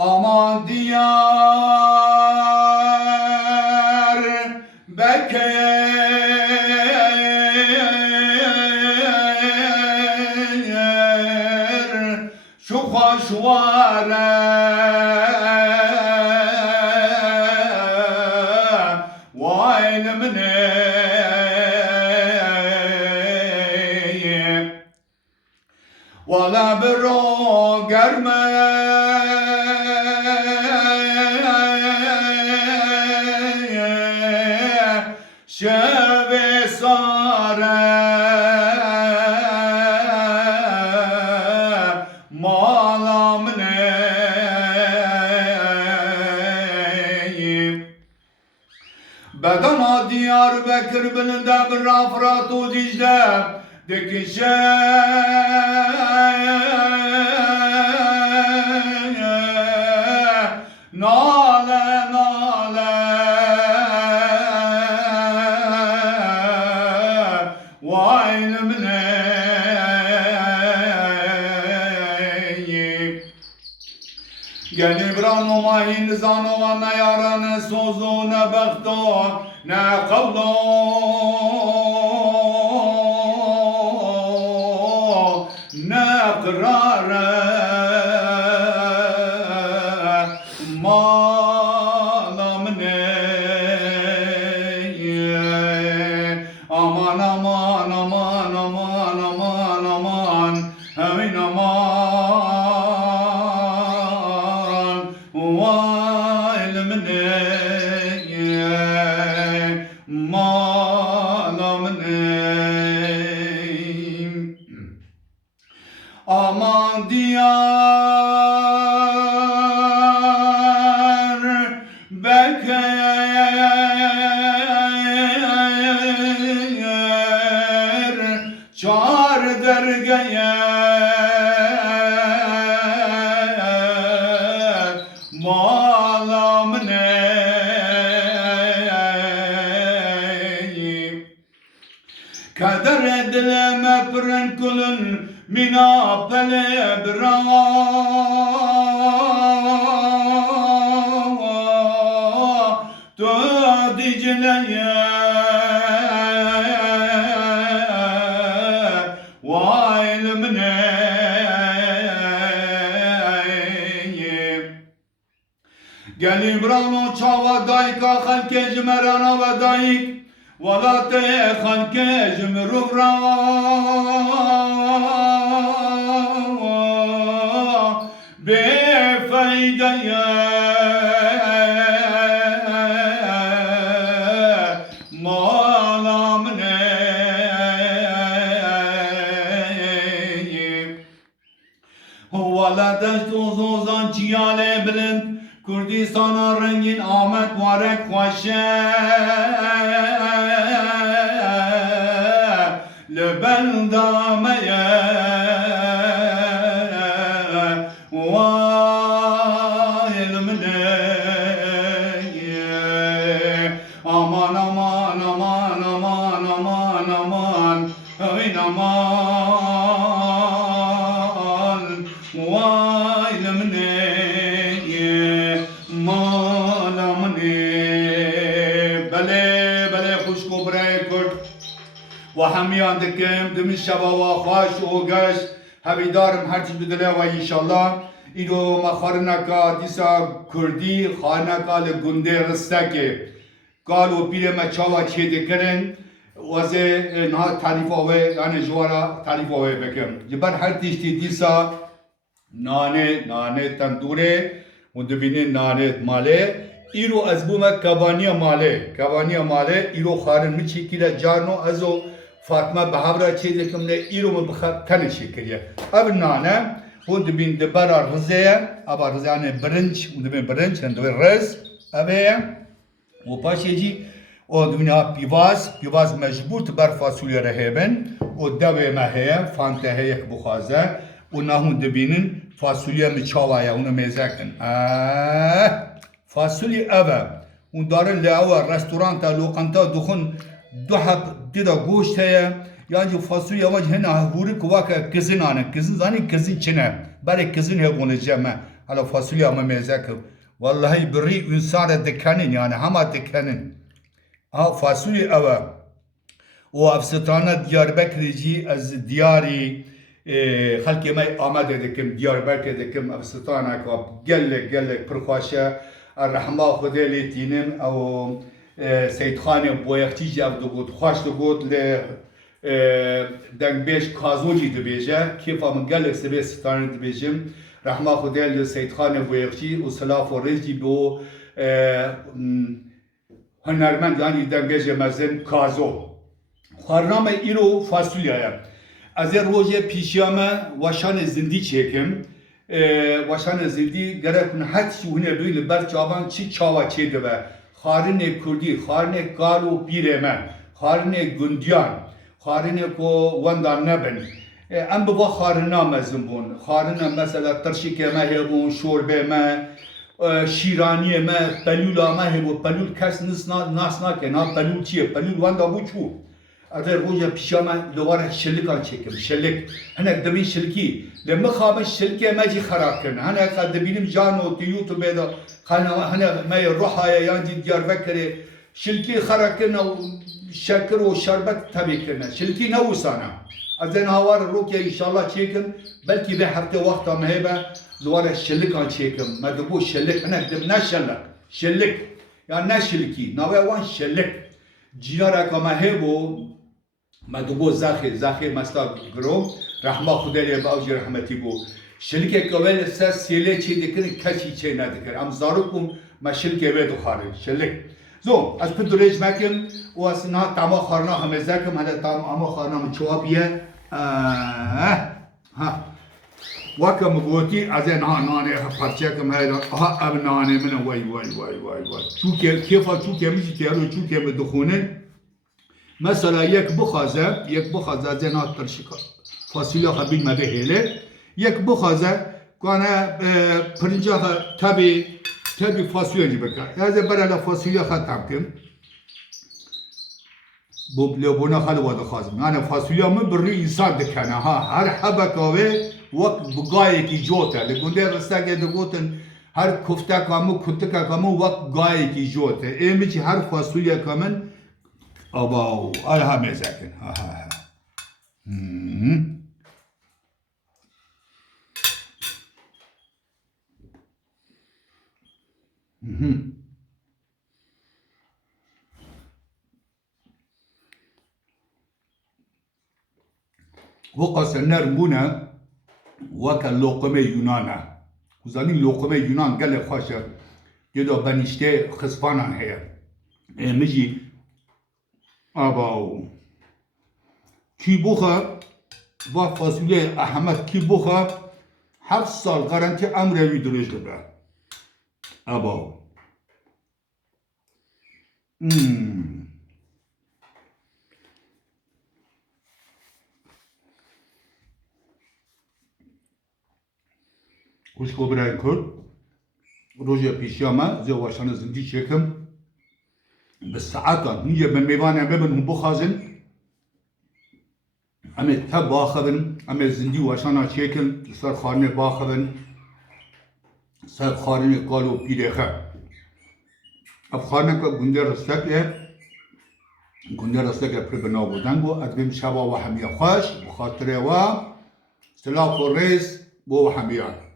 Aman diyar beker şu hoşvare vay limne valla biro germe şeve sare malam neyim bedama Diyarbakır bilinde bir Fırat u Dicle dikişe nale nale vay limneyim gel İbrahim mahin zanu ne yaran sozu ne bekto ne kavlo ne kırare malam neye aman aman aman aman aman aman hemin aman vay limneye malam neyim aman diyar beker çağır dergeye malam neyim kader edileme pren kulun mina pele bra to Dicle'ye vay limneyim gel İbrahim çava dayka halke cmerana ve dayk ولا تخن كجم رفرا بفايدة مالام نيم ولا تشتوزوزان چيالي بلند كردستان رنگين آمد وارك خوشه لبندامه vay limneye aman aman aman aman aman aman hey aman vay limneye malam ne bale bale خوشکو برای کرد و همیان دکم دمی شبا و خواش و گش هویدارم هرچی بدله و انشالله اینو مخارنکا دیسا کردی خانکا لگنده رستکه قال و پیر مچاوا چه دکرن وزه نه تعریف آوه یعنی جوارا تعریف آوه بکم جبر هر تیشتی دیسا نانه تندوره و دبینه نانه ماله ایرو از بومه کبانیا ماله ایرو خارن میچی که جارنو ازو فاطمه بهابرا چه دکم نه ایرو مبخب تنه شکریه اب نانه و دبین دبارا رزه ابا رزه ane برنج و دبین برنج هندوی رز ابه و پاشه جی و دبین پیواز مجبور تبر فاصولی رهبن و دوی مهیه فانته هیک بخوازه و نهون دبینن فاصولی مچاوایه اونو میزکن فاصولی اوه اون داره لعوه رستوران تا لوقنتا دخون دو حب دیده گوشت هیه yani fasulye ama hena huri kuvaka kızın anı kızın zani kızın çine bari kızın he konuşacağım على فاصوليا ما ميزاكم والله بري انسان دكانين يعني هما دكانين ها فاصوليا اوا وافستانه دياربكر جي از دياري خلقي ما آمده دكم دياربكر دكم افستانه كاب قلق برخوشه الرحمه خدا لتينم او سيد خان بويختي جاب دوغوت خوش دوغوت ل دنگ بیش کازوجی دبیجه کیفا من گلک سبی ستانه دبیجم رحمه خدا ل سید خان بویخچی و سلاف و رزی بو هنرمند یعنی دنگ بیش مزن کازو خارنامه ایرو فاصولیه از روزه پیشیامه وشان زندی چکم وشان زندی گره کن حد شونه بیل بر چابان چی چاوا چه دوه خارن کردی خارن گالو پیرمه خارن گندیان خارنه کو وندان نبن ام بوا خارنا مزن بون خارنه مثلا ترشی که ما هبون شوربه ما شیرانی ما پلولا ما هبون پلول کس ناس که نا پلول چیه پلول وندا بو چو اگر روزه پیشاما دوباره شلکان چکم شلک هنگ دبین شلکی لما خامش شلکی ما جی خراب کنه هنگ قد دبینم جانو تیوتو بیدا خانه هنگ ما روحای یانجی دیار بکره شلکی خراب کنه شکر و شربت تبی کنه شلکی نوسانه از این هوار رو که انشالله چیکم بلکه به هفته وقت هم هیبه دوباره شلکان چیکم ما دبو شلک هنگ دب نشلک شلک یا نشلکی نوه وان شلک جیاره که ما هیبو ما دبو زخی مستا گروم رحمه خدا لی باوجی رحمتی بو شلکه کول سر سیله چی دکنه کچی چی ندکن ام زارو کم ما شلکه ویدو خاره شلک زو از پدریج مکم و از نه تمام خارنا همه زکم هنده تمام خارنا من چوابیه ها وکم گوتی از این ها نانه پرچه کم هیدا ها اب نانه من وای چوکه کیفا چوکه میشی تیارو چوکه بدخونه مثلا یک بخازه از این ها ترشکا فاصله خبین مده هیله یک بخازه کنه پرنجا تبي فاصوليا نجيب لك هذا برا فاصوليا ختم كم لو بنا خلوا هذا خازم أنا فاصوليا من بري إنسان دكانه ها هر حبة كوي وقت بقاية كي جوته لكن ده رستاق يدقوتن هر كفته كامو كتكا كامو وقت قاية كي جوته إيمج هر فاصوليا كمان أباو أنا هم يزكن ها وقت نرمونه وكا لقمه يونانا وزانين لقمه يونان قال خوشه جدا بنشته خصفانان هي مجي اباو كي بوخا با فاصله احمد كي بوخا 7 سال غارانتي امروي درج دبا اباو خوش خبرای کرد روزی پیشیامه زی واشان زندی شکم به ساعتان نیه من میوانه ببن هم بخازن اما تب باخبن اما زندی واشانا شکم سر خارنه باخبن سر خارنه قالو پیرخه اب خارنه که گنده رستگه پر بنا بودن بو ادبیم شبا و همیه خوش بخاطره و سلاف و ریز بو و همیه